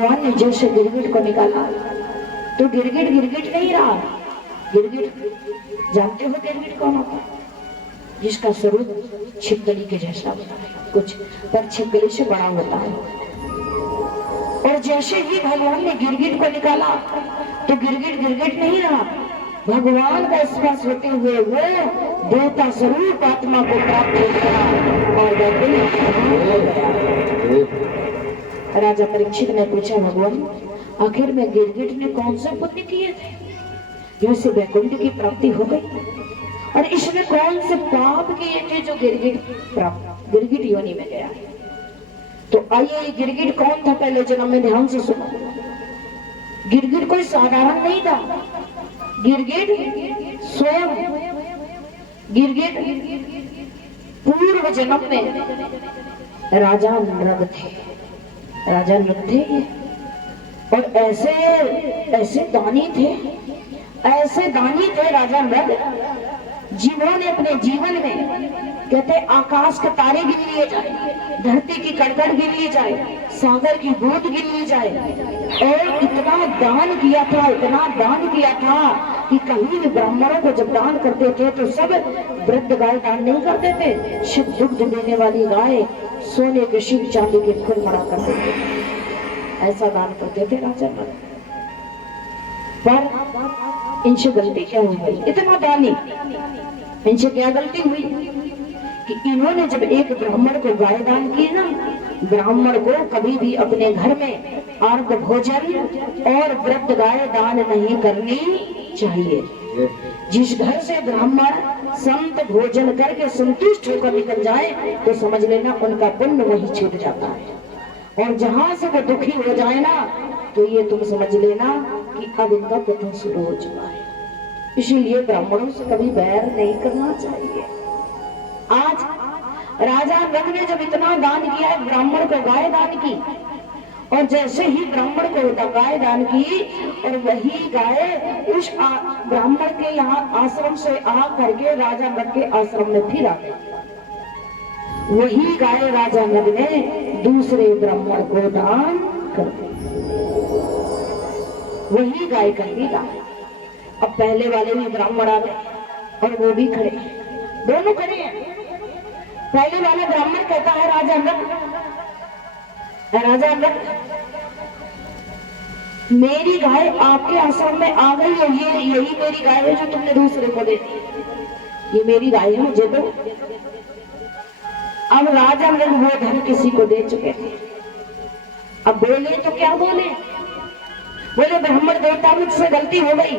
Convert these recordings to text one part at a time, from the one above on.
भगवान ने जैसे गिरगिट को निकाला तो गिरगिट गिरगिट नहीं रहा। गिरगिट जानते हो गिरगिट कौन होता है? जिसका स्वरूप छिपकली के जैसा होता है, कुछ पर छिपकली से बड़ा होता है। और जैसे ही भगवान ने गिरगिट को निकाला तो गिरगिट गिरगिट नहीं रहा। भगवान का स्पर्श होते हुए वो देवता स्वरूप आत्मा को प्राप्त हो गया और राजा परीक्षित ने पूछा, भगवान आखिर में गिरगिट ने कौन से पुण्य किए थे जो इसे वैकुंठ की प्राप्ति हो गई, और इसने कौन से पाप किए थे जो गिरगिट योनि में गया है। तो आइए ये गिरगिट कौन था पहले जन्म में, ध्यान से सुनो। गिरगिट कोई साधारण नहीं था। गिरगिट स्वयं गिरगिट पूर्व जन्म में राजा नृग थे। राजा नृग थे और ऐसे ऐसे दानी थे राजा नृग, जिन्होंने अपने जीवन में कहते आकाश के तारे गिन लिए जाए, धरती की कड़कड़ गिन ली जाए, सागर की बूंद गिन ली जाए, और इतना दान किया था कि कहीं भी ब्राह्मणों को जब दान करते थे तो सब वृद्ध गाय दान नहीं करते थे। शिव दुग्ध देने वाली गाय सोने के शिव चांदी के फूल मड़ा करते थे, ऐसा दान करते थे राजा। पर इनसे गलती क्या हुई भाई? इतना दानी, इनसे क्या गलती हुई कि इन्होंने जब एक ब्राह्मण को गाय दान की ना, ब्राह्मण को कभी भी अपने घर में अर्घ भोजन और वृद्ध गाय दान नहीं करनी चाहिए। जिस घर से ब्राह्मण संत भोजन करके संतुष्ट होकर निकल जाए तो समझ लेना उनका पुण्य वही छूट जाता है, और जहां से वो दुखी हो जाए ना तो ये तुम समझ लेना कि अब इनका पतन शुरू हो चुका है। इसीलिए ब्राह्मणों से कभी बैर नहीं करना चाहिए। आज राजा नृग ने जब इतना दान किया है, ब्राह्मण को गाय दान की, और जैसे ही ब्राह्मण को गाय दान की और वही गाय उस ब्राह्मण के यहाँ आश्रम से आ करके राजा नृग के आश्रम में फिर आ गई, वही गाय राजा नृग ने दूसरे ब्राह्मण को दान कर दी, वही गाय कर दी दान। अब पहले वाले भी ब्राह्मण आ गए और वो भी खड़े, दोनों खड़े हैं। पहले वाला ब्राह्मण कहता है राजा नृग, मेरी गाय आपके आश्रम में आ गई है, ये यही मेरी गाय है जो तुमने दूसरे को दे दी, ये मेरी गाय है, मुझे दो। अब राजा नृग वो धन किसी को दे चुके थे। अब बोले तो क्या बोले? बोले ब्राह्मण देवता मुझसे गलती हो गई,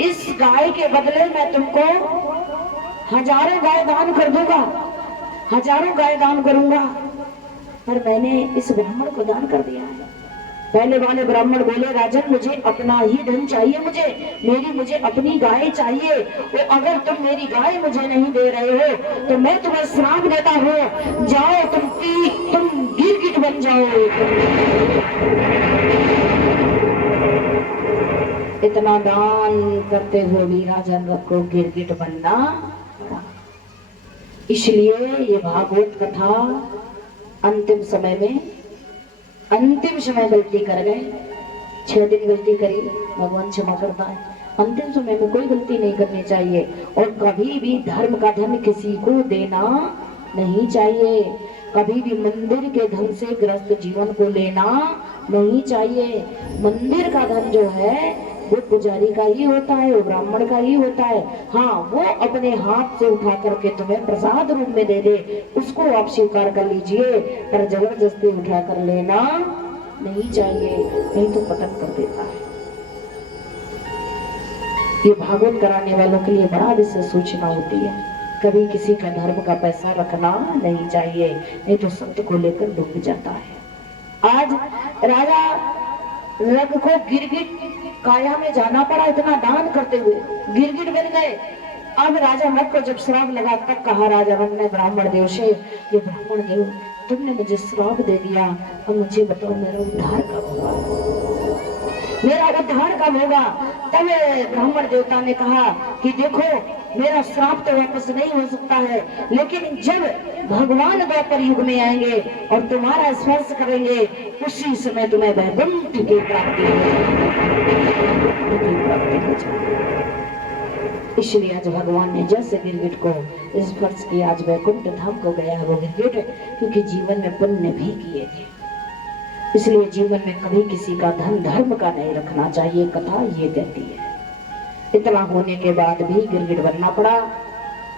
इस गाय के बदले मैं तुमको हजारों गाय दान कर दूंगा, हजारों गाय दान करूंगा, पर मैंने इस ब्राह्मण को दान कर दिया है। पहले वाले ब्राह्मण बोले राजन मुझे अपना ही धन चाहिए, मुझे अपनी गाय चाहिए, और अगर तुम मेरी गाय मुझे नहीं दे रहे हो तो मैं तुम्हें श्राप देता हूँ, जाओ तुम गिरगिट बन जाओ। इतना दान करते हुए भी राजा नृग को गिरगिट बनना, इसलिए ये भागवत कथा अंतिम समय गलती कर गए। 6 दिन गलती करी, भगवान क्षमा करता है। अंतिम समय में कोई गलती नहीं करनी चाहिए, और कभी भी धर्म का धन किसी को देना नहीं चाहिए, कभी भी मंदिर के धन से ग्रस्त जीवन को लेना नहीं चाहिए। मंदिर का धन जो है वो पुजारी का ही होता है, वो ब्राह्मण का ही होता है। हाँ, वो अपने हाथ से उठा करके तुम्हें प्रसाद रूप में दे दे, उसको आप स्वीकार कर लीजिए, पर जबरदस्ती उठा कर लेना नहीं चाहिए, नहीं तो पतन कर देता है। ये भागवत कराने वालों के लिए बड़ा विशेष सूचना होती है, कभी किसी का धर्म का पैसा रखना नहीं चाहिए, नहीं तो सत्य को लेकर डूब जाता है। आज राजा नृग को गिरगिट काया में जाना पड़ा, इतना दान करते हुए गिरगिट बन गए। अब राजा नृग को जब श्राप लगा तब कहा राजा नृग ने ब्राह्मण देव से, ये ब्राह्मण देव तुमने मुझे श्राप दे दिया, अब मुझे बताओ मेरा उद्धार कब होगा? मेरा उद्धार कब होगा? तब ब्राह्मण देवता ने कहा कि देखो मेरा श्राप तो वापस नहीं हो सकता है, लेकिन जब भगवान द्वापर युग में आएंगे और तुम्हारा स्पर्श करेंगे उसी समय तुम्हें वैकुंठ की प्राप्ति हो जाएगी। इसलिए आज भगवान ने जैसे गिरगिट को स्पर्श किया, आज वैकुंठ धाम को गया है वो गिरगिट, क्योंकि जीवन में पुण्य भी किए थे। इसलिए जीवन में कभी किसी का धन धर्म का नहीं रखना चाहिए, कथा ये कहती है। इतना होने के बाद भी गिरगिट बनना पड़ा।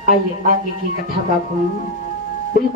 आइए आगे की कथा का बिल्कुल